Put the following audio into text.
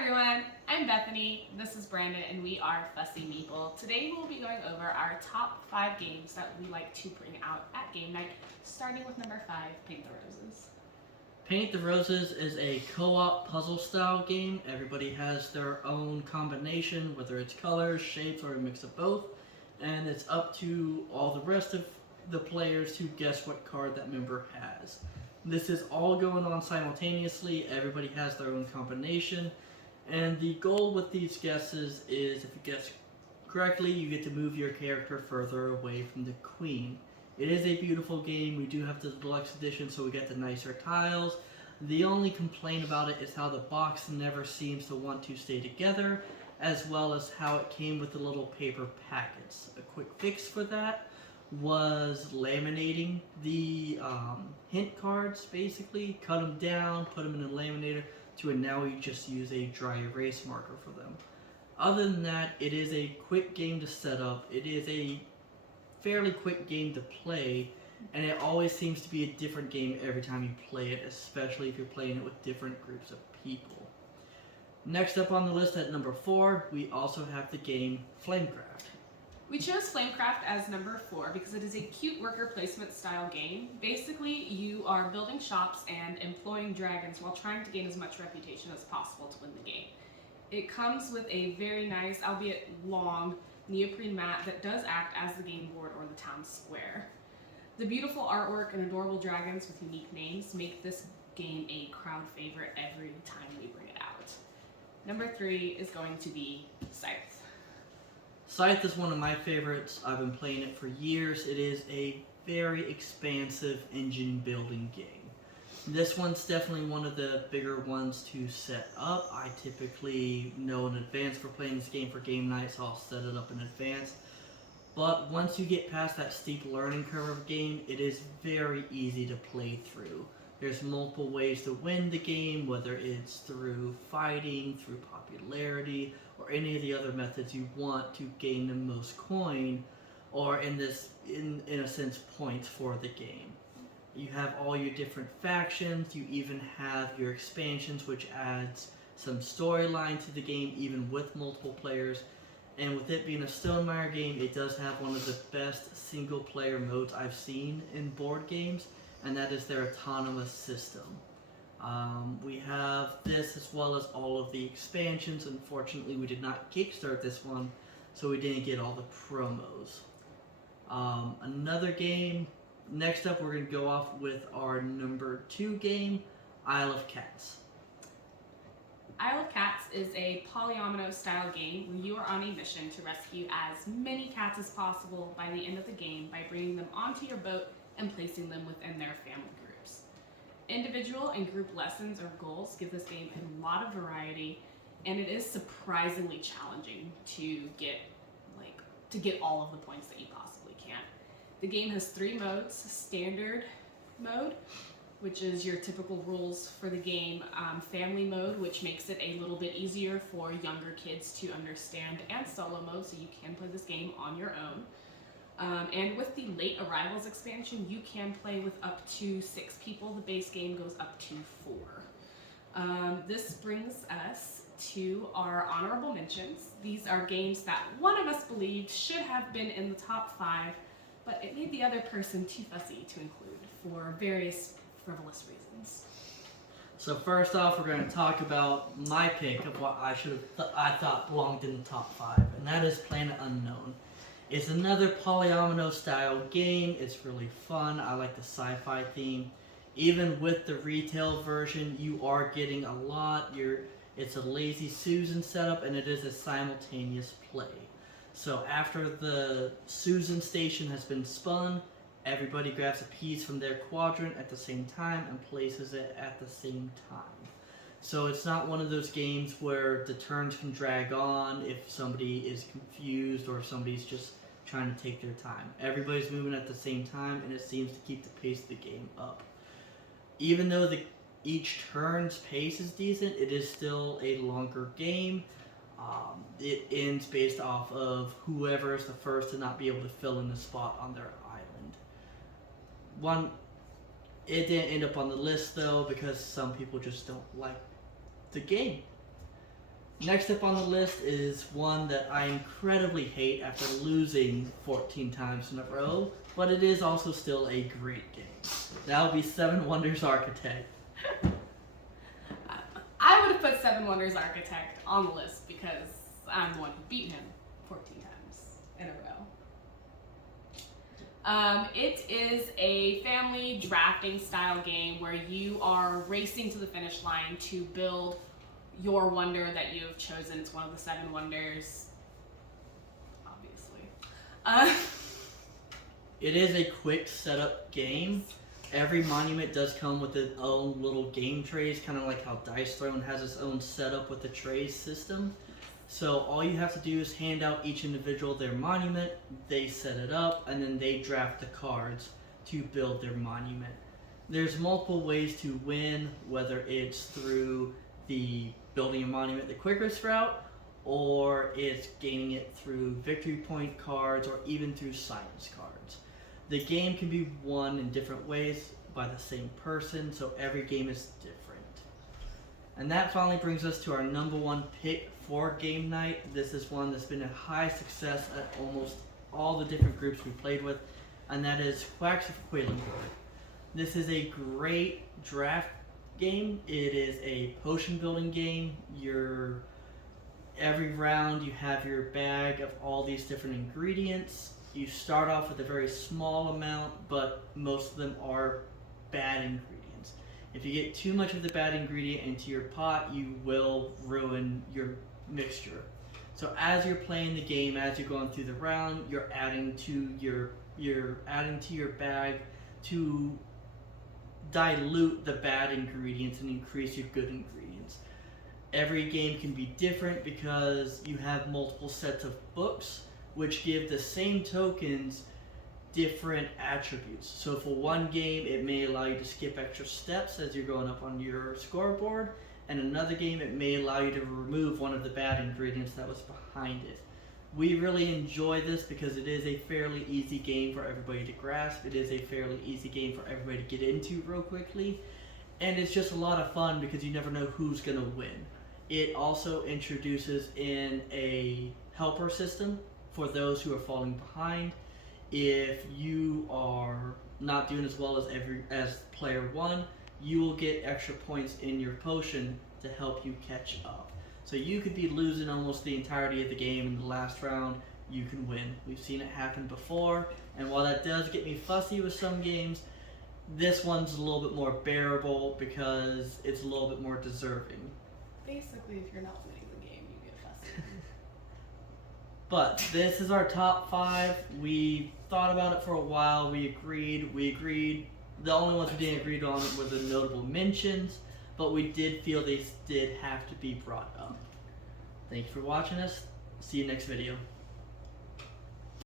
everyone, I'm Bethany, this is Brandon, and we are Fussy Meeple. Today we'll be going over our top 5 games that we like to bring out at game night, starting with number 5, Paint the Roses. Paint the Roses is a co-op puzzle style game. Everybody has their own combination, whether it's colors, shapes, or a mix of both, and it's up to all the rest of the players to guess what card that member has. This is all going on simultaneously. Everybody has their own combination. And the goal with these guesses is if you guess correctly, you get to move your character further away from the queen. It is a beautiful game. We do have the deluxe edition, so we get the nicer tiles. The only complaint about it is how the box never seems to want to stay together, as well as how it came with the little paper packets. A quick fix for that was laminating the hint cards, basically. Cut them down, put them in a laminator, to and now you just use a dry erase marker for them. Other than that, it is a quick game to set up. It is a fairly quick game to play, and it always seems to be a different game every time you play it, especially if you're playing it with different groups of people. Next up on the list at number 4, we also have the game Flamecraft. We chose Flamecraft as number 4 because it is a cute worker placement style game. Basically, you are building shops and employing dragons while trying to gain as much reputation as possible to win the game. It comes with a very nice, albeit long, neoprene mat that does act as the game board or the town square. The beautiful artwork and adorable dragons with unique names make this game a crowd favorite every time we bring it out. Number 3 is going to be Scythe. Scythe is one of my favorites. I've been playing it for years. It is a very expansive engine building game. This one's definitely one of the bigger ones to set up. I typically know in advance for playing this game for game night, so I'll set it up in advance. But once you get past that steep learning curve of a game, it is very easy to play through. There's multiple ways to win the game, whether it's through fighting, through popularity, or any of the other methods you want to gain the most coin, or in a sense, points for the game. You have all your different factions, you even have your expansions, which adds some storyline to the game, even with multiple players. And with it being a Stonemaier game, it does have one of the best single player modes I've seen in board games, and that is their autonomous system. We have this as well as all of the expansions. Unfortunately, we did not kickstart this one, so we didn't get all the promos. Another game, next up we're going to go off with our number 2 game, Isle of Cats. Isle of Cats is a polyomino style game where you are on a mission to rescue as many cats as possible by the end of the game by bringing them onto your boat and placing them within their family groups. Individual and group lessons or goals give this game a lot of variety, and it is surprisingly challenging to get all of the points that you possibly can. The game has 3 modes: standard mode, which is your typical rules for the game, family mode, which makes it a little bit easier for younger kids to understand, and solo mode, so you can play this game on your own. And with the late arrivals expansion, you can play with up to 6 people. The base game goes up to 4. This brings us to our honorable mentions. These are games that one of us believed should have been in the top 5, but it made the other person too fussy to include for various frivolous reasons. So first off, we're going to talk about my pick of what I thought belonged in the top 5, and that is Planet Unknown. It's another polyomino style game. It's really fun. I like the sci-fi theme. Even with the retail version, you are getting a lot. It's a Lazy Susan setup, and it is a simultaneous play. So after the Susan station has been spun, everybody grabs a piece from their quadrant at the same time and places it at the same time. So it's not one of those games where the turns can drag on if somebody is confused or if somebody's just trying to take their time. Everybody's moving at the same time, and it seems to keep the pace of the game up. Even though each turn's pace is decent, it is still a longer game. It ends based off of whoever is the first to not be able to fill in the spot on their island. It didn't end up on the list though because some people just don't like the game. Next up on the list is one that I incredibly hate after losing 14 times in a row, but it is also still a great game. That would be Seven Wonders Architect. I would have put Seven Wonders Architect on the list because I'm the one who beat him 14 times in a row. It is a family drafting style game where you are racing to the finish line to build your wonder that you have chosen. It's one of the 7 wonders, obviously. It is a quick setup game. Every monument does come with its own little game trays, kind of like how Dice Throne has its own setup with the trays system. So all you have to do is hand out each individual their monument, they set it up, and then they draft the cards to build their monument. There's multiple ways to win, whether it's through the building a monument the quickest route, or it's gaining it through victory point cards, or even through science cards. The game can be won in different ways by the same person, so every game is different. And that finally brings us to our number 1 pick for game night. This is one that's been a high success at almost all the different groups we played with, and that is Quacks of Quedlinburg. This is a great draft game. It is a potion building game. Every round you have your bag of all these different ingredients. You start off with a very small amount, but most of them are bad ingredients. If you get too much of the bad ingredient into your pot, you will ruin your mixture. So as you're playing the game, as you're going through the round, you're adding to your bag to dilute the bad ingredients and increase your good ingredients. Every game can be different because you have multiple sets of books which give the same tokens different attributes. So for one game, it may allow you to skip extra steps as you're going up on your scoreboard, and another game, it may allow you to remove one of the bad ingredients that was behind it. We really enjoy this because it is a fairly easy game for everybody to grasp. It is a fairly easy game for everybody to get into real quickly, and it's just a lot of fun because you never know who's going to win. It also introduces in a helper system for those who are falling behind. If you are not doing as well as player 1, you will get extra points in your potion to help you catch up. So you could be losing almost the entirety of the game in the last round, you can win. We've seen it happen before, and while that does get me fussy with some games, this one's a little bit more bearable because it's a little bit more deserving. Basically, if you're not winning the game, you get fussy. But this is our top 5. We thought about it for a while. We agreed. The only ones we didn't agree on were the notable mentions, but we did feel they did have to be brought up. Thank you for watching us. See you next video.